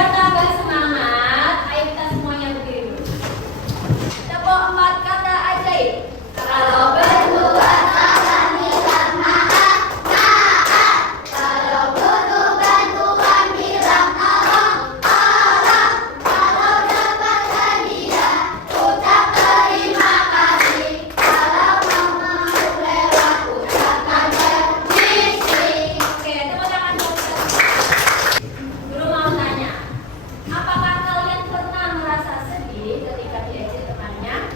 Biar tambah semangat, ayo kita semuanya berdiri dulu. Tepuk 4 kata ajaib. Kalau berdua salah bilang maaf, maaf. Kalau butuh bantuan bilang tolong, tolong. Kalau dapat hadiah, ucap terima kasih. Kalau mau masuk lewat, ucapkan permisi. Oke, tepuk tangan dulu. Guru mau tanya, apakah kalian pernah merasa sedih ketika diejek temannya?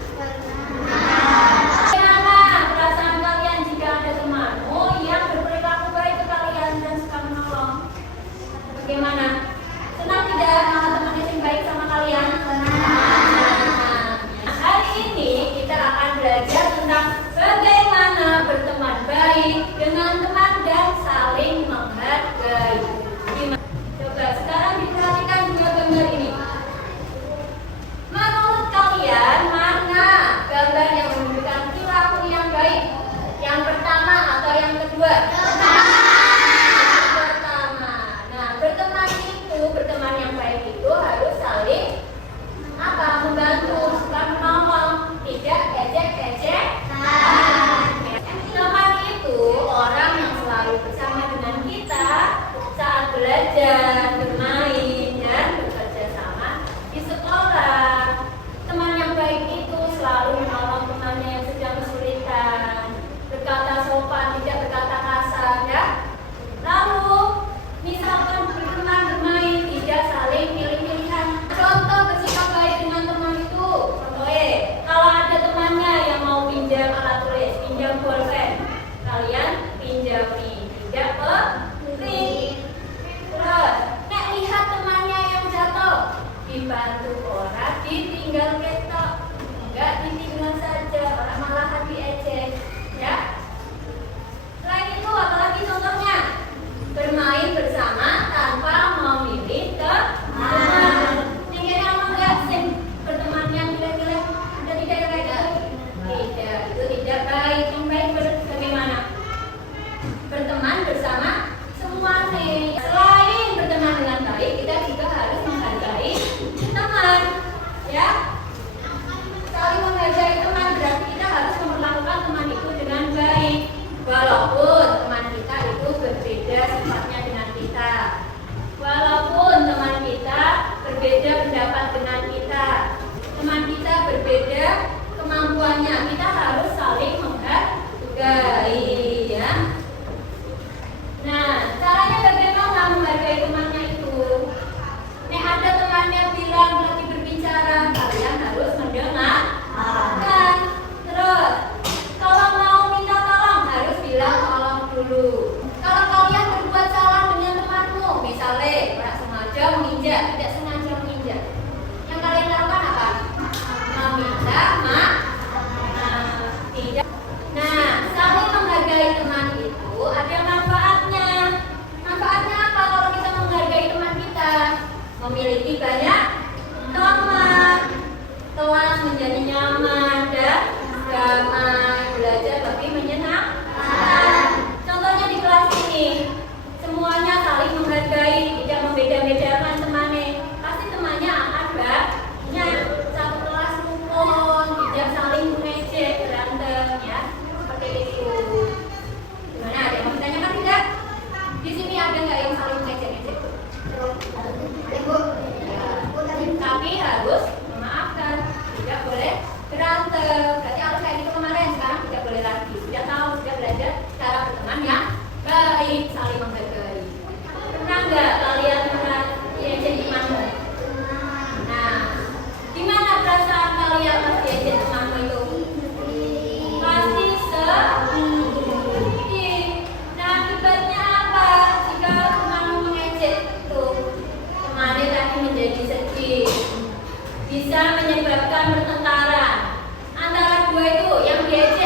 Bagaimana perasaan kalian jika ada temanmu yang berperilaku baik ke kalian dan suka menolong? Bagaimana? Senang tidak kalau temannya yang baik sama kalian? Hari ini kita akan belajar tentang bagaimana berteman baik dengan teman dan saling menghargai. Coba sekarang diperhatikan dua gambar ini. Menurut kalian mana gambar yang menunjukkan perilaku yang baik? Yang pertama atau yang kedua? Yang pertama. Nah, berteman yang baik itu harus saling membantu, bukan menolong, tidak ejek-ejekan. Teman itu orang yang selalu bersama dengan kita saat belajar, bermain, dan bekerja sama di sekolah. Teman yang baik itu selalu menolong temannya yang sedang kesulitan, berkata sopan, tidak berkata kasar, ya. Lalu, misalkan berteman bermain, tidak saling pilih-pilihan. Contoh bersikap baik dengan teman itu. Contohnya, kalau ada temannya yang mau pinjam alat tulis, pinjam pulpen, kalian pinjami, tidak peduli. Terus, nek lihat temannya yang jatuh, dibantu orang, ditinggal ketok, enggak ditinggal saja, orang malahan diejek, ya. Selain itu, apalagi contohnya? Bermain bersama tanpa memilih teman. Yang kamu enggak sih berteman yang pilih-pilih, ada tidak kayak gitu? Tidak, itu tidak baik. Yang baik bagaimana? Berteman bersama semua nih. Selain berteman dengan baik, kita juga harus menghargai teman, ya. Saling menghargai teman berarti kita harus memperlakukan teman itu dengan baik, walaupun teman kita itu berbeda sifatnya dengan kita, walaupun teman kita berbeda pendapat dengan kita, teman kita berbeda kemampuannya, kita harus saling menghargai, ya. Nah, caranya bagaimana menghargai temannya itu? Nek ada temannya bilang lagi berbicara, kalian harus mendengarkan. Terus, kalau mau minta tolong harus bilang tolong dulu. Kalau kalian berbuat salah dengan temanmu, misalnya tidak sengaja menginjak, tidak sengaja menginjak, yang kalian lakukan apa? Meminta maaf. Tidak. Nah, saling menghargai teman itu ada manfaatnya. Manfaatnya apa kalau kita menghargai teman kita? Memiliki banyak teman. Kelas menjadi nyaman dan damai, belajar lebih menyenangkan. Contohnya di kelas ini, semuanya saling menghargai, tidak membeda-bedakan temannya. Pasti temannya akan banyak. Satu kelas rukun, tidak saling mengejek, berantem, ya. Seperti itu. Gimana? Ada yang mau ditanyakan tidak? Di sini ada nggak yang saling mengejek-ejek? Tapi harus memaafkan, tidak boleh berantem. Berarti harus kayak gitu kemarin, sekarang tidak boleh lagi. Sudah tahu, sudah belajar cara berteman yang baik, saling menghargai. Pernah nggak kalian pernah diejek temanmu? Nah, gimana perasaan kalian pas diejek temanmu itu? Pasti sedih. Nah, akibatnya apa jika temanmu mengejek itu? Temannya tadi menjadi sedih, bisa menyebabkan pertengkaran antara dua itu, yang diejek